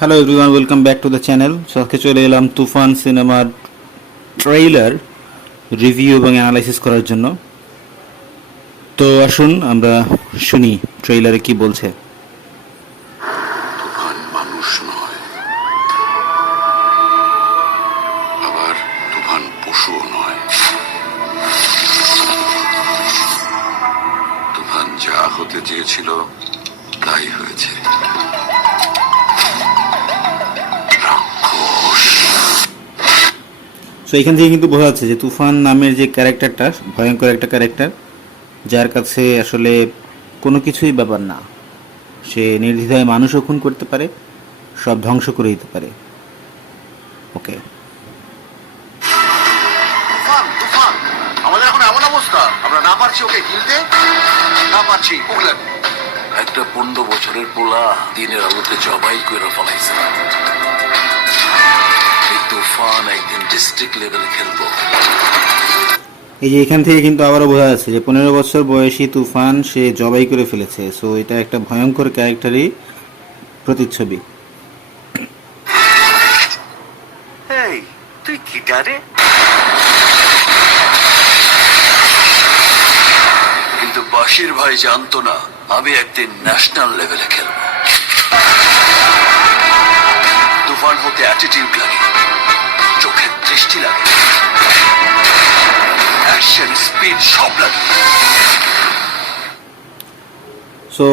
Hello everyone, welcome back to the channel. আজকে চলে এলাম তুফান সিনেমার ট্রেইলার রিভিউ এবং অ্যানালাইসিস করার জন্য। তো আসুন আমরা শুনি ট্রেইলারে কি বলছে। তুফান মানুষ নয়, আবার তুফান পশুও নয়। তুফান যা হতে চেয়েছিল তাই হয়েছে। সো এখান থেকে কিন্তু বোঝা যাচ্ছে যে তুফান নামের যে ক্যারেক্টারটা ভয়ঙ্কর একটা ক্যারেক্টার, যার কাছে আসলে কোনো কিছুই ব্যাপার না। সে নির্দ্বিধায় মানুষও খুন করতে পারে, সব ধ্বংস করে দিতে পারে। ওকে, তুফান তুফান আমাদের এখন এমন অবস্থা, আমরা না পারছি ওকে গিলতে, না পারছি উগলান। একটা 15 বছরের পোলা দিনের আলোতে জবাই করে ফলাইছে। এই তুফান একদিন ডিস্ট্রিক্ট লেভেলে খেলবো। এই যে এখান থেকে কিন্তু আবারও বোঝা যাচ্ছে যে 15 বছর বয়সী তুফান সে জবাই করে ফেলেছে। সো এটা একটা ভয়ঙ্কর ক্যারেক্টারই প্রতিচ্ছবি। এই তুই গিটারে, কিন্তু বাশির ভাই জানতো না আমি একদিন ন্যাশনাল লেভেলে খেলব। তুফান হতে অ্যাটিটিউড লাগে, চোখের দৃষ্টি লাগে, অ্যাকশন স্পিড সব লাগে। সো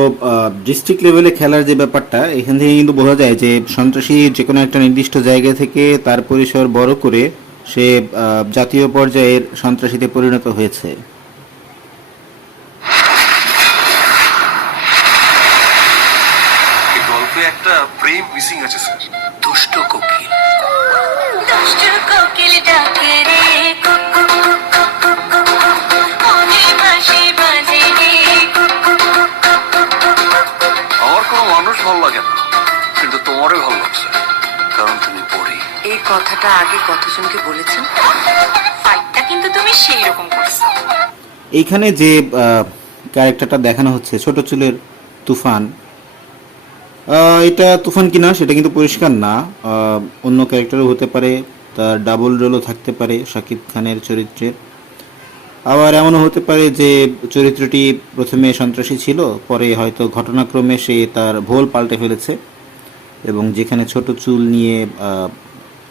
ডিস্ট্রিক্ট লেভেলে খেলার যে ব্যাপারটা, এখান থেকে কিন্তু বোঝা যায় যে সন্ত্রাসী যে কোনো একটা নির্দিষ্ট জায়গা থেকে তার পরিসর বড় করে সে জাতীয় পর্যায়ের সন্ত্রাসীতে পরিণত হয়েছে। এই গল্পে একটা প্রেম মিসিং আছে স্যার। দুষ্ট কোকিল, দুষ্ট কোকিল ডাকে রে কুকু কুকু কুকু, মনে বাঁশি বাজে রে কুকু কুকু। আমার কোনো মানুষ ভালো লাগে না, কিন্তু তোমারই ভালো লাগছে, কারণ তুমি পড়ি। এই কথাটা আগে কতজনকে বলেছেন? ফাইটটা কিন্তু তুমি সেই রকম করছো। এইখানে যে ক্যারেক্টারটা দেখানো হচ্ছে ছোট চুলের তুফান, এটা তুফান কিনা সেটা কিন্তু পরিষ্কার না। অন্য ক্যারেক্টারও হতে পারে, তার ডাবল রোলও থাকতে পারে শাকিব খানের চরিত্রের। আবার এমনও হতে পারে যে চরিত্রটি প্রথমে সন্ত্রাসী ছিল, পরে হয়তো ঘটনাক্রমে সে তার ভোল পাল্টে ফেলেছে এবং যেখানে ছোট চুল নিয়ে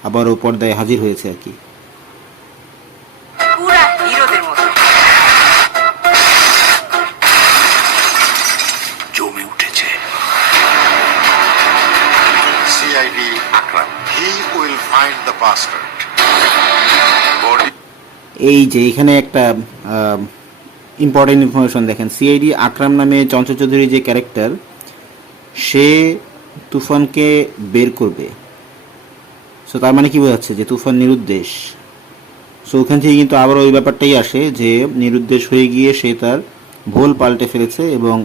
আবারও পর্দায় হাজির হয়েছে আর কি। পুরা হিরোদের মতো। জমে উঠেছে। CID Akram, he will find the bastard. Body এই যে এখানে একটা ইম্পর্টেন্ট ইনফরমেশন দেখেন, সিআইডি আকরাম নামে চঞ্চল চৌধুরী যে ক্যারেক্টার, সে তুফানকে বের করবে। সো তার মানে কি বোঝাচ্ছে যে তুফান নিরুদ্দেশ। সো ওখান থেকে কিন্তু আবার ওই ব্যাপারটাই আসে যে নিরুদ্দেশ হয়ে গিয়ে সে তার ভোল পাল্টে ফেলেছে এবং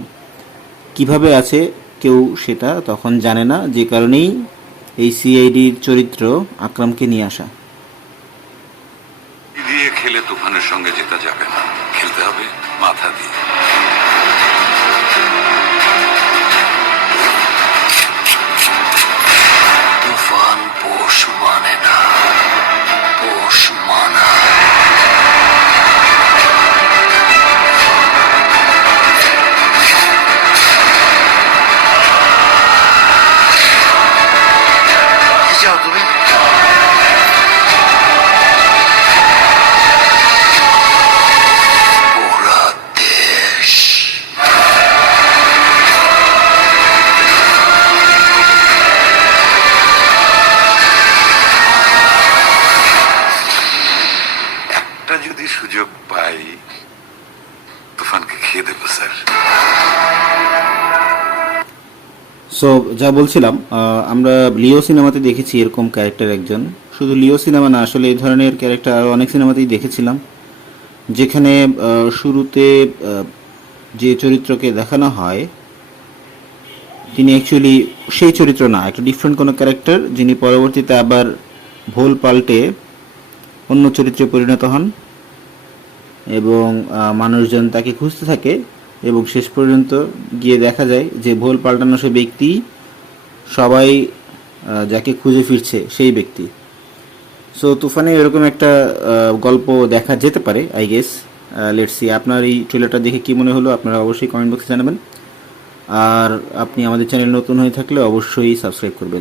কিভাবে আছে কেউ সেটা তখন জানে না, যে কারণেই এই সিআইডির চরিত্র আকরামকে নিয়ে আসা। দিয়ে খেলে তুফানের সঙ্গে জেতা যাবে না, খেলতে হবে মাথা দিয়ে। তুফান পোষ মানে না, পোষ মানায়। কি চাও তুমি? ওরা দেশ। একটা যদি সুযোগ পাই, তুফানকে খেয়ে দেবো স্যার। সো যা বলছিলাম, আমরা লিও সিনেমাতে দেখেছি এরকম ক্যারেক্টার একজন। শুধু লিও সিনেমা না, আসলে এই ধরনের ক্যারেক্টার আরও অনেক সিনেমাতেই দেখেছিলাম, যেখানে শুরুতে যে চরিত্রকে দেখানো হয় তিনি অ্যাকচুয়ালি সেই চরিত্র না, একটা ডিফারেন্ট কোনো ক্যারেক্টার, যিনি পরবর্তীতে আবার ভোল পাল্টে অন্য চরিত্রে পরিণত হন এবং মানুষজন তাকে খুঁজতে থাকে এবং শেষ পর্যন্ত গিয়ে দেখা যায় যে ভোল পাল্টানো সে ব্যক্তি সবাই যাকে খুঁজে ফিরছে সেই ব্যক্তি। সো তুফানে এরকম একটা গল্প দেখা যেতে পারে আই গেস। লেটস সি, আপনার এই ট্রেলারটা দেখে কি মনে হলো আপনারা অবশ্যই কমেন্ট বক্সে জানাবেন। আর আপনি আমাদের চ্যানেল নতুন হয়ে থাকলে অবশ্যই সাবস্ক্রাইব করবেন।